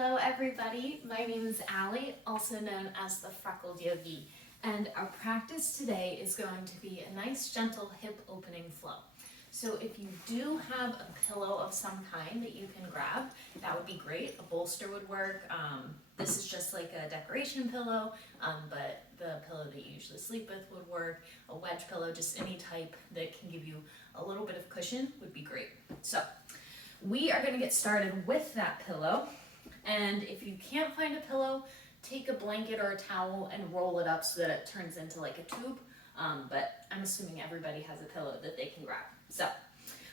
Hello everybody, my name is Ali, also known as the Freckled Yogi, and our practice today is going to be a nice gentle hip opening flow. So if you do have a pillow of some kind that you can grab, that would be great. A bolster would work. This is just like a decoration pillow, but the pillow that you usually sleep with would work. A wedge pillow, just any type that can give you a little bit of cushion would be great. So we are going to get started with that pillow. And if you can't find a pillow, take a blanket or a towel and roll it up so that it turns into like a tube. But I'm assuming everybody has a pillow that they can grab. So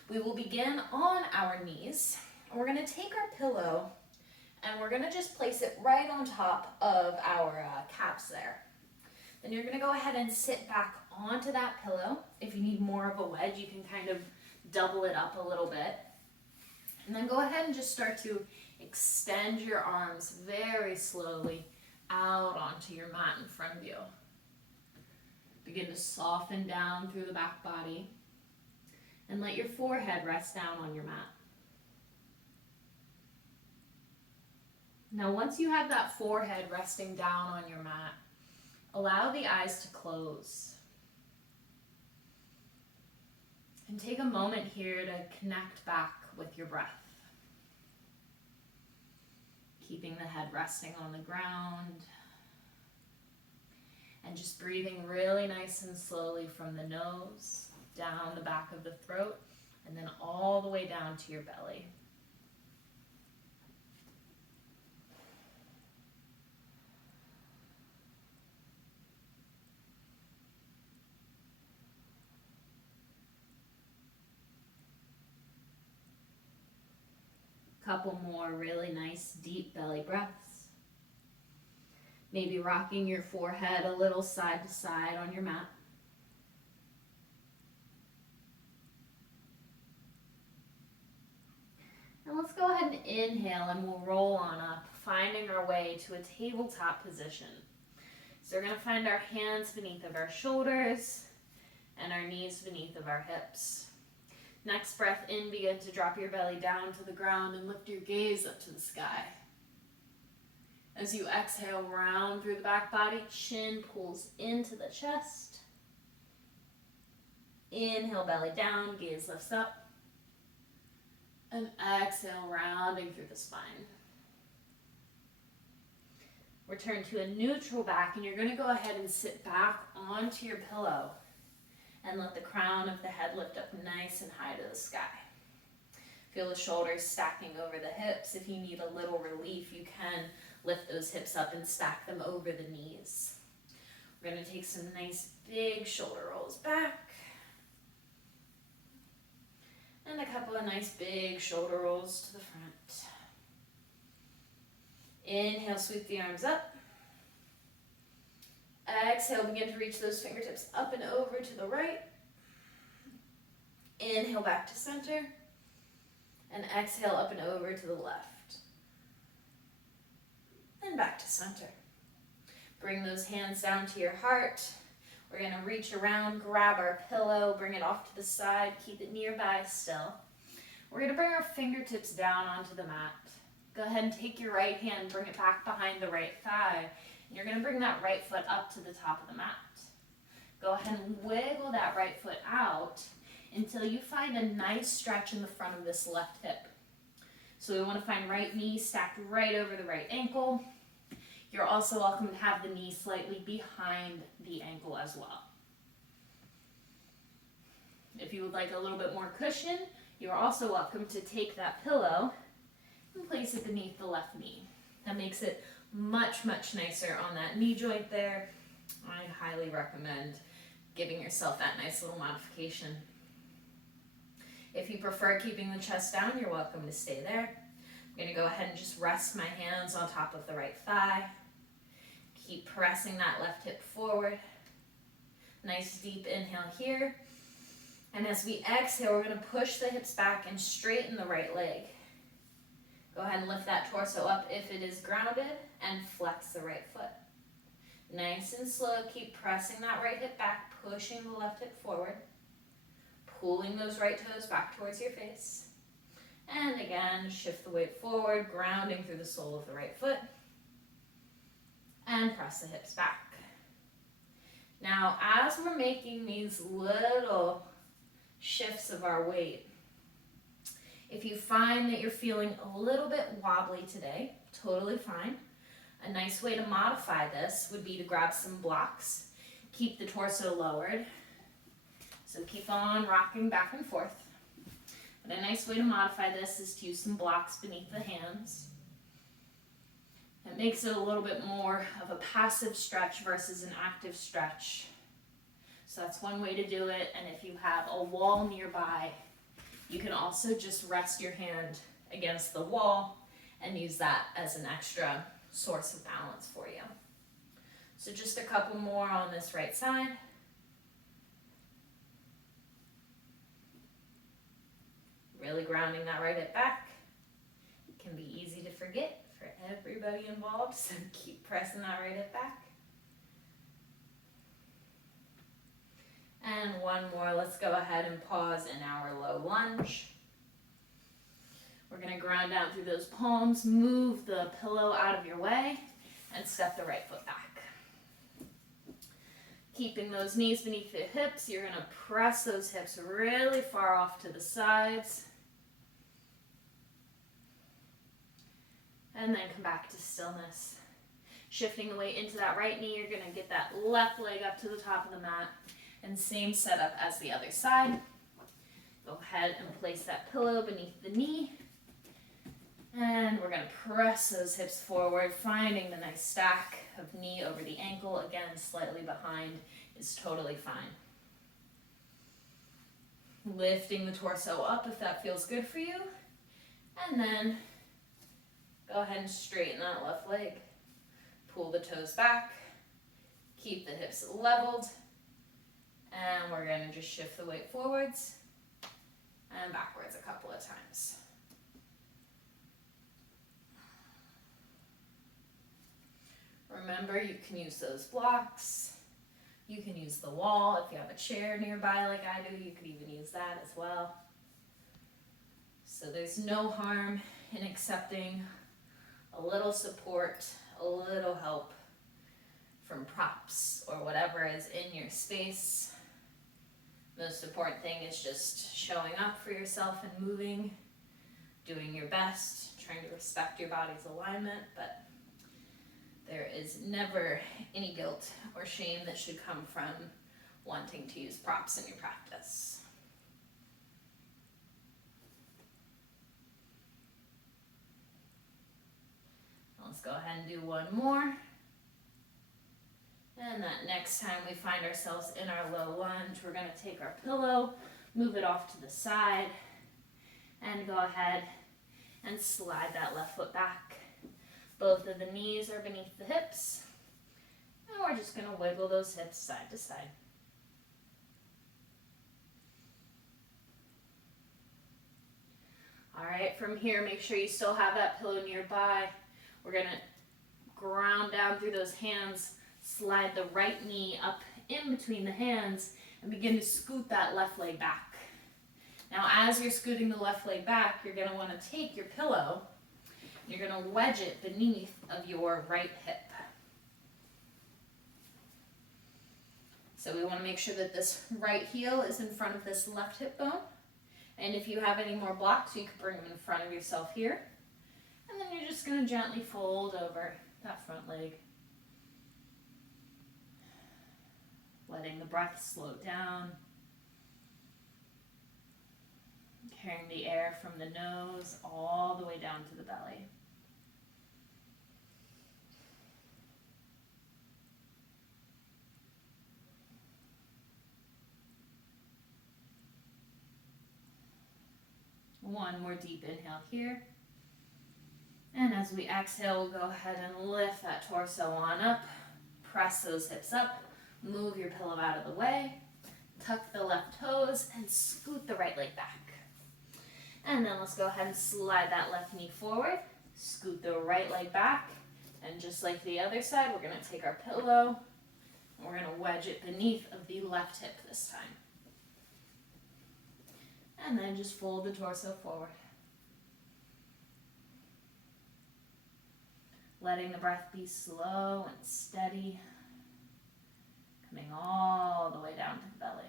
we will begin on our knees. We're going to take our pillow and we're going to just place it right on top of our calves there. Then you're going to go ahead and sit back onto that pillow. If you need more of a wedge, you can kind of double it up a little bit. And then go ahead and just start to extend your arms very slowly out onto your mat in front of you. Begin to soften down through the back body and let your forehead rest down on your mat. Now once you have that forehead resting down on your mat, allow the eyes to close. And take a moment here to connect back with your breath. Keeping the head resting on the ground. And just breathing really nice and slowly from the nose, down the back of the throat, and then all the way down to your belly. Couple more really nice deep belly breaths. Maybe rocking your forehead a little side to side on your mat. And let's go ahead and inhale and we'll roll on up, finding our way to a tabletop position. So we're going to find our hands beneath of our shoulders and our knees beneath of our hips. Next breath in, begin to drop your belly down to the ground and lift your gaze up to the sky. As you exhale, round through the back body, chin pulls into the chest. Inhale, belly down, gaze lifts up. And exhale, rounding through the spine. Return to a neutral back, and you're going to go ahead and sit back onto your pillow. And let the crown of the head lift up nice and high to the sky. Feel the shoulders stacking over the hips. If you need a little relief, you can lift those hips up and stack them over the knees. We're going to take some nice big shoulder rolls back. And a couple of nice big shoulder rolls to the front. Inhale, sweep the arms up. Exhale, begin to reach those fingertips up and over to the right. Inhale, back to center. And exhale, up and over to the left. And back to center. Bring those hands down to your heart. We're going to reach around, grab our pillow, bring it off to the side, keep it nearby still. We're going to bring our fingertips down onto the mat. Go ahead and take your right hand, bring it back behind the right thigh. And you're going to bring that right foot up to the top of the mat. Go ahead and wiggle that right foot out until you find a nice stretch in the front of this left hip. So we want to find right knee stacked right over the right ankle. You're also welcome to have the knee slightly behind the ankle as well. If you would like a little bit more cushion, you're also welcome to take that pillow and place it beneath the left knee. That makes it much nicer on that knee joint there. I highly recommend giving yourself that nice little modification. If you prefer keeping the chest down, you're welcome to stay there. I'm going to go ahead and just rest my hands on top of the right thigh. Keep pressing that left hip forward. Nice deep inhale here. And as we exhale, we're going to push the hips back and straighten the right leg. Go ahead and lift that torso up if it is grounded and flex the right foot. Nice and slow, keep pressing that right hip back, pushing the left hip forward, pulling those right toes back towards your face. And again, shift the weight forward, grounding through the sole of the right foot. And press the hips back. Now, as we're making these little shifts of our weight, if you find that you're feeling a little bit wobbly today, totally fine. A nice way to modify this would be to grab some blocks. Keep the torso lowered. So keep on rocking back and forth. But a nice way to modify this is to use some blocks beneath the hands. It makes it a little bit more of a passive stretch versus an active stretch. So that's one way to do it. And if you have a wall nearby, you can also just rest your hand against the wall and use that as an extra source of balance for you. So just a couple more on this right side. Really grounding that right hip back. It can be easy to forget for everybody involved, so keep pressing that right hip back. And one more, let's go ahead and pause in our low lunge. We're gonna ground down through those palms, move the pillow out of your way, and step the right foot back. Keeping those knees beneath the hips, you're gonna press those hips really far off to the sides. And then come back to stillness. Shifting the weight into that right knee, you're gonna get that left leg up to the top of the mat. And same setup as the other side. Go ahead and place that pillow beneath the knee. And we're gonna press those hips forward, finding the nice stack of knee over the ankle. Again, slightly behind is totally fine. Lifting the torso up if that feels good for you. And then go ahead and straighten that left leg. Pull the toes back. Keep the hips leveled. And we're gonna just shift the weight forwards and backwards a couple of times. Remember, you can use those blocks. You can use the wall. If you have a chair nearby like I do, you could even use that as well. So there's no harm in accepting a little support, a little help from props or whatever is in your space. The most important thing is just showing up for yourself and moving, doing your best, trying to respect your body's alignment, but there is never any guilt or shame that should come from wanting to use props in your practice. Let's go ahead and do one more. And that next time we find ourselves in our low lunge, we're going to take our pillow, move it off to the side, and go ahead and slide that left foot back. Both of the knees are beneath the hips, and we're just going to wiggle those hips side to side. All right, from here, make sure you still have that pillow nearby. We're going to ground down through those hands, slide the right knee up in between the hands, and begin to scoot that left leg back. Now, as you're scooting the left leg back, you're going to want to take your pillow, you're going to wedge it beneath of your right hip. So we want to make sure that this right heel is in front of this left hip bone. And if you have any more blocks, you can bring them in front of yourself here. And then you're just going to gently fold over that front leg. Letting the breath slow down. Carrying the air from the nose all the way down to the belly. One more deep inhale here. And as we exhale, we'll go ahead and lift that torso on up. Press those hips up. Move your pillow out of the way. Tuck the left toes and scoot the right leg back. And then let's go ahead and slide that left knee forward. Scoot the right leg back. And just like the other side, we're going to take our pillow and we're going to wedge it beneath of the left hip this time. And then just fold the torso forward. letting the breath be slow and steady, coming all the way down to the belly.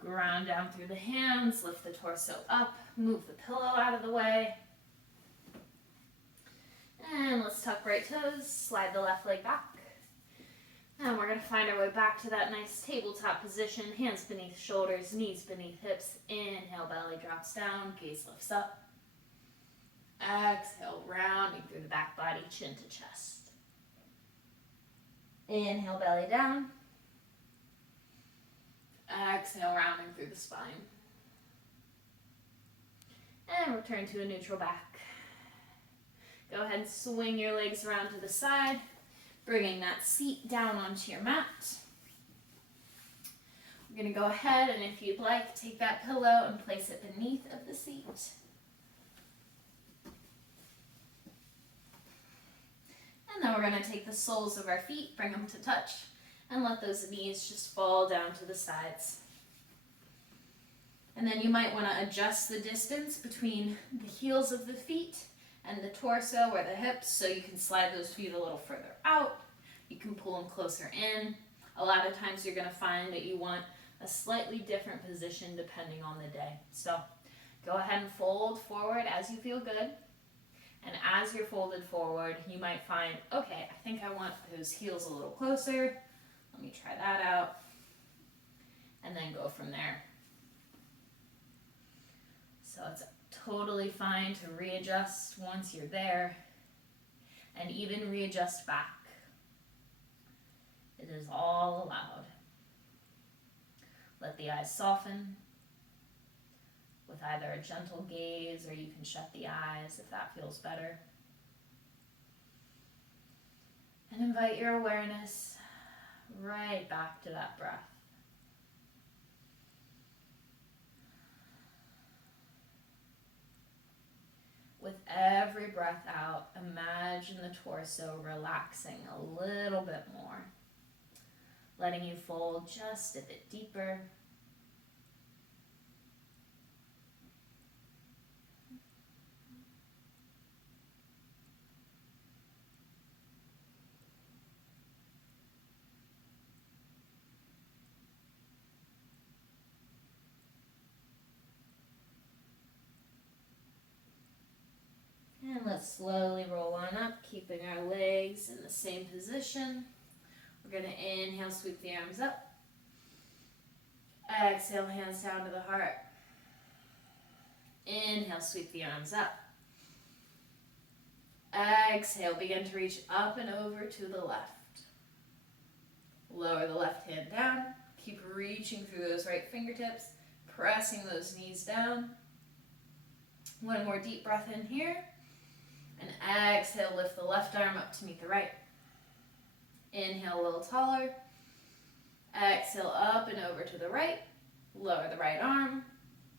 Ground down through the hands, lift the torso up, move the pillow out of the way. And let's tuck right toes, slide the left leg back. And we're going to find our way back to that nice tabletop position, hands beneath shoulders, knees beneath hips. Inhale, belly drops down, gaze lifts up. Exhale, rounding through the back body, chin to chest. Inhale, belly down. Exhale, rounding through the spine. And return to a neutral back. Go ahead and swing your legs around to the side, bringing that seat down onto your mat. We're going to go ahead and, if you'd like, take that pillow and place it beneath of the seat. And then we're going to take the soles of our feet, bring them to touch, and let those knees just fall down to the sides. And then you might want to adjust the distance between the heels of the feet and the torso or the hips, so you can slide those feet a little further out. You can pull them closer in. A lot of times you're going to find that you want a slightly different position depending on the day. So go ahead and fold forward as you feel good. And as you're folded forward, you might find, okay, I think I want those heels a little closer. Let me try that out. And then go from there. So it's totally fine to readjust once you're there, and even readjust back. It is all allowed. Let the eyes soften with either a gentle gaze, or you can shut the eyes if that feels better. And invite your awareness right back to that breath. With every breath out, imagine the torso relaxing a little bit more, letting you fold just a bit deeper. And let's slowly roll on up, keeping our legs in the same position. We're going to inhale, sweep the arms up. Exhale, hands down to the heart. Inhale, sweep the arms up. Exhale, begin to reach up and over to the left. Lower the left hand down. Keep reaching through those right fingertips, pressing those knees down. One more deep breath in here. And exhale, lift the left arm up to meet the right. Inhale, a little taller. Exhale, up and over to the right. Lower the right arm.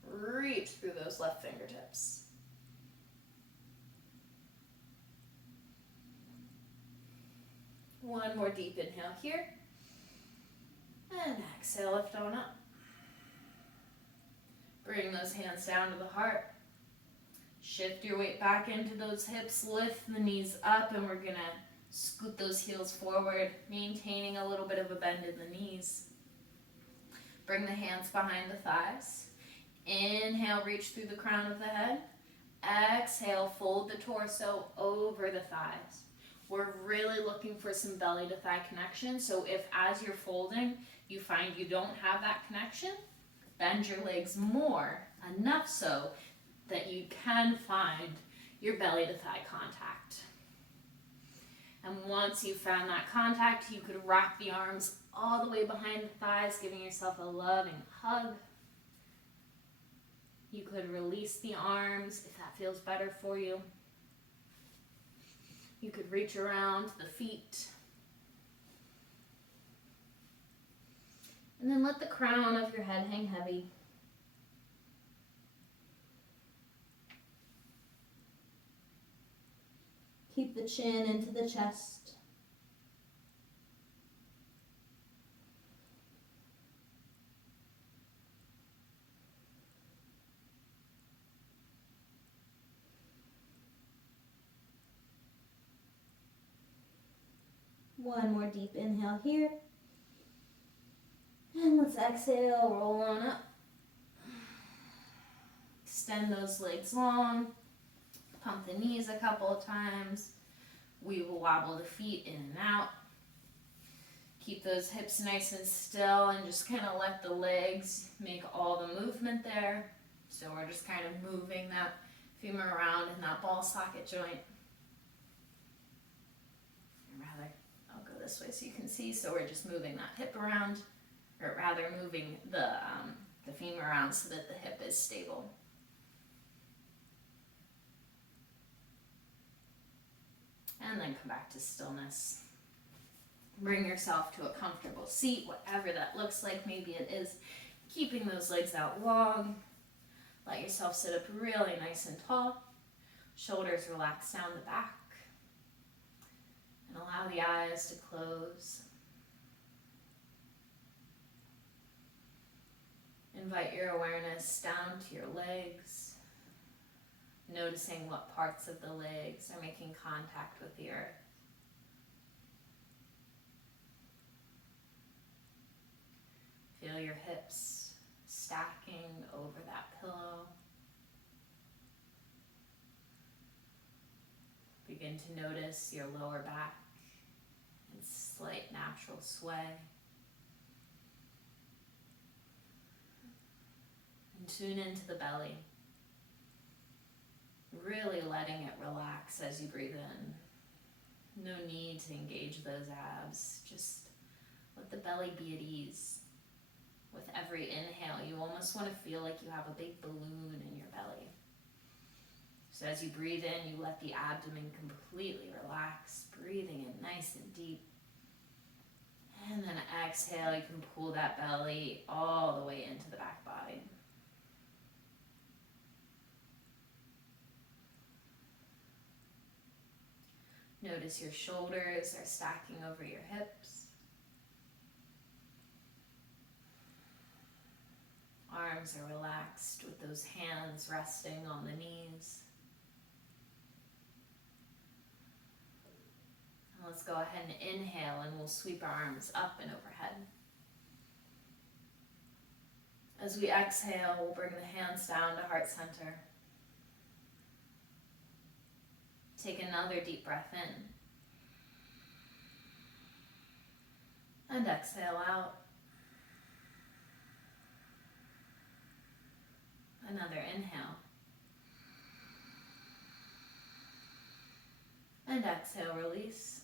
Reach through those left fingertips. One more deep inhale here. And exhale, lift on up. Bring those hands down to the heart. Shift your weight back into those hips, lift the knees up, and we're gonna scoot those heels forward, maintaining a little bit of a bend in the knees. Bring the hands behind the thighs. Inhale, reach through the crown of the head. Exhale, fold the torso over the thighs. We're really looking for some belly to thigh connection, so if as you're folding, you find you don't have that connection, bend your legs more, enough so that you can find your belly to thigh contact. And once you've found that contact, you could wrap the arms all the way behind the thighs, giving yourself a loving hug. You could release the arms if that feels better for you. You could reach around the feet. And then let the crown of your head hang heavy. Keep the chin into the chest. One more deep inhale here. And let's exhale, roll on up. Extend those legs long. Pump the knees a couple of times. We will wobble the feet in and out. Keep those hips nice and still and just kind of let the legs make all the movement there. So we're just kind of moving that femur around in that ball socket joint. Rather, I'll go this way so you can see. So we're just moving that hip around, or rather moving the femur around so that the hip is stable. And then come back to stillness. Bring yourself to a comfortable seat, whatever that looks like. Maybe it is keeping those legs out long. Let yourself sit up really nice and tall. Shoulders relax down the back. And allow the eyes to close. Invite your awareness down to your legs. Noticing what parts of the legs are making contact with the earth. Feel your hips stacking over that pillow. Begin to notice your lower back and slight natural sway. And tune into the belly. Really letting it relax as you breathe in. No need to engage those abs. Just let the belly be at ease. With every inhale, you almost want to feel like you have a big balloon in your belly. So as you breathe in, you let the abdomen completely relax, breathing in nice and deep. And then exhale, you can pull that belly all the way into the back body. Notice your shoulders are stacking over your hips. Arms are relaxed with those hands resting on the knees. And let's go ahead and inhale, and we'll sweep our arms up and overhead. As we exhale, we'll bring the hands down to heart center. Take another deep breath in. And exhale out. Another inhale. And exhale, release.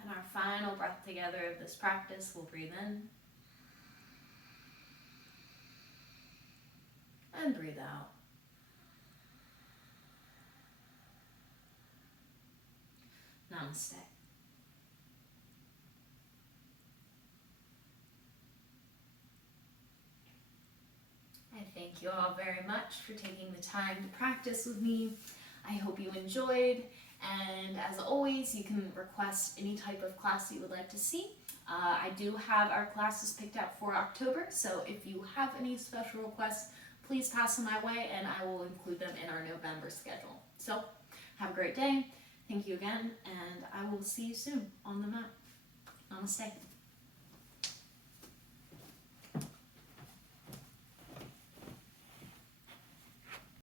And our final breath together of this practice, we'll breathe in. And breathe out. Namaste. I thank you all very much for taking the time to practice with me. I hope you enjoyed, and as always, you can request any type of class you would like to see. I do have our classes picked out for October, so if you have any special requests, please pass them my way and I will include them in our November schedule. So, have a great day. Thank you again, and I will see you soon on the mat. Namaste.